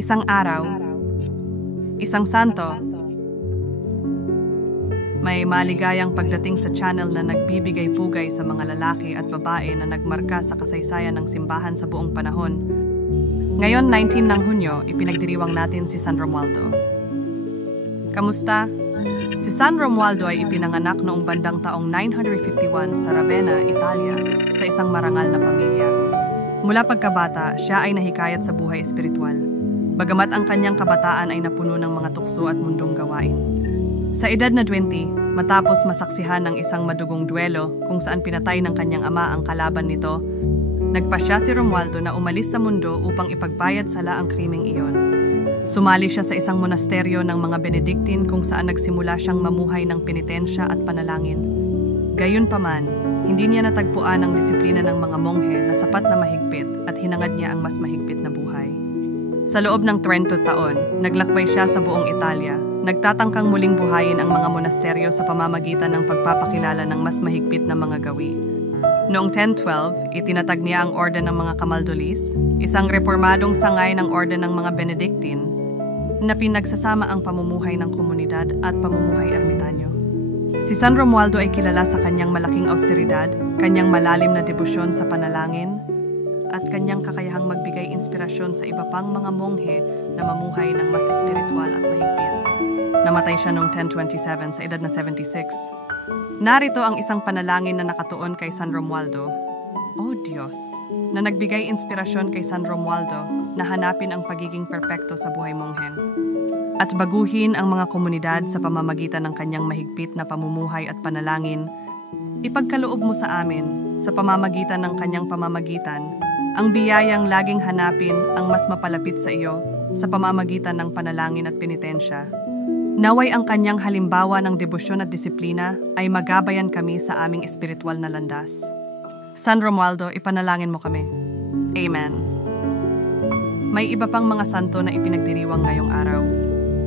Isang araw, isang santo, may maligayang pagdating sa channel na nagbibigay pugay sa mga lalaki at babae na nagmarka sa kasaysayan ng simbahan sa buong panahon. Ngayon, 19 ng Hunyo, ipinagdiriwang natin si San Romualdo. Kamusta? Si San Romualdo ay ipinanganak noong bandang taong 951 sa Ravenna, Italia, sa isang marangal na pamilya. Mula pagkabata, siya ay nahikayat sa buhay espiritual, bagamat ang kanyang kabataan ay napuno ng mga tukso at mundong gawain. Sa edad na 20, matapos masaksihan ng isang madugong duelo kung saan pinatay ng kanyang ama ang kalaban nito, nagpasya si Romualdo na umalis sa mundo upang ipagbayad sala ang krimeng iyon. Sumali siya sa isang monasteryo ng mga Benedictine kung saan nagsimula siyang mamuhay ng penitensya at panalangin. Gayunpaman, hindi niya natagpuan ang disiplina ng mga monghe na sapat na mahigpit at hinangad niya ang mas mahigpit na buhay. Sa loob ng 30 taon, naglakbay siya sa buong Italia, nagtatangkang muling buhayin ang mga monasteryo sa pamamagitan ng pagpapakilala ng mas mahigpit na mga gawi. Noong 1012, itinatag niya ang Orden ng mga Camaldulis, isang reformadong sangay ng Orden ng mga Benedictine, na pinagsasama ang pamumuhay ng komunidad at pamumuhay ermitanyo. Si San Romualdo ay kilala sa kanyang malaking austeridad, kanyang malalim na debosyon sa panalangin, at kanyang kakayahang magbigay inspirasyon sa iba pang mga monghe na mamuhay ng mas espiritual at mahigpit. Namatay siya noong 1027 sa edad na 76. Narito ang isang panalangin na nakatuon kay San Romualdo. O Diyos, na nagbigay inspirasyon kay San Romualdo na hanapin ang pagiging perpekto sa buhay monghen at baguhin ang mga komunidad sa pamamagitan ng kanyang mahigpit na pamumuhay at panalangin. Ipagkaloob mo sa amin, sa pamamagitan ng kanyang pamamagitan, ang biyayang laging hanapin ang mas mapalapit sa iyo sa pamamagitan ng panalangin at penitensya. Naway ang kanyang halimbawa ng debosyon at disiplina ay magabayan kami sa aming espiritual na landas. San Romualdo, ipanalangin mo kami. Amen. May iba pang mga santo na ipinagdiriwang ngayong araw.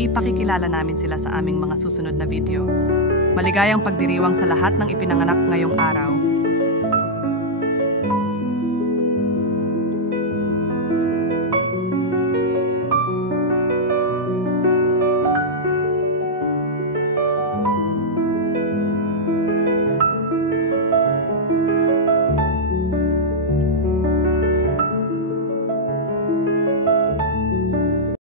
Ipakikilala namin sila sa aming mga susunod na video. Maligayang pagdiriwang sa lahat ng ipinanganak ngayong araw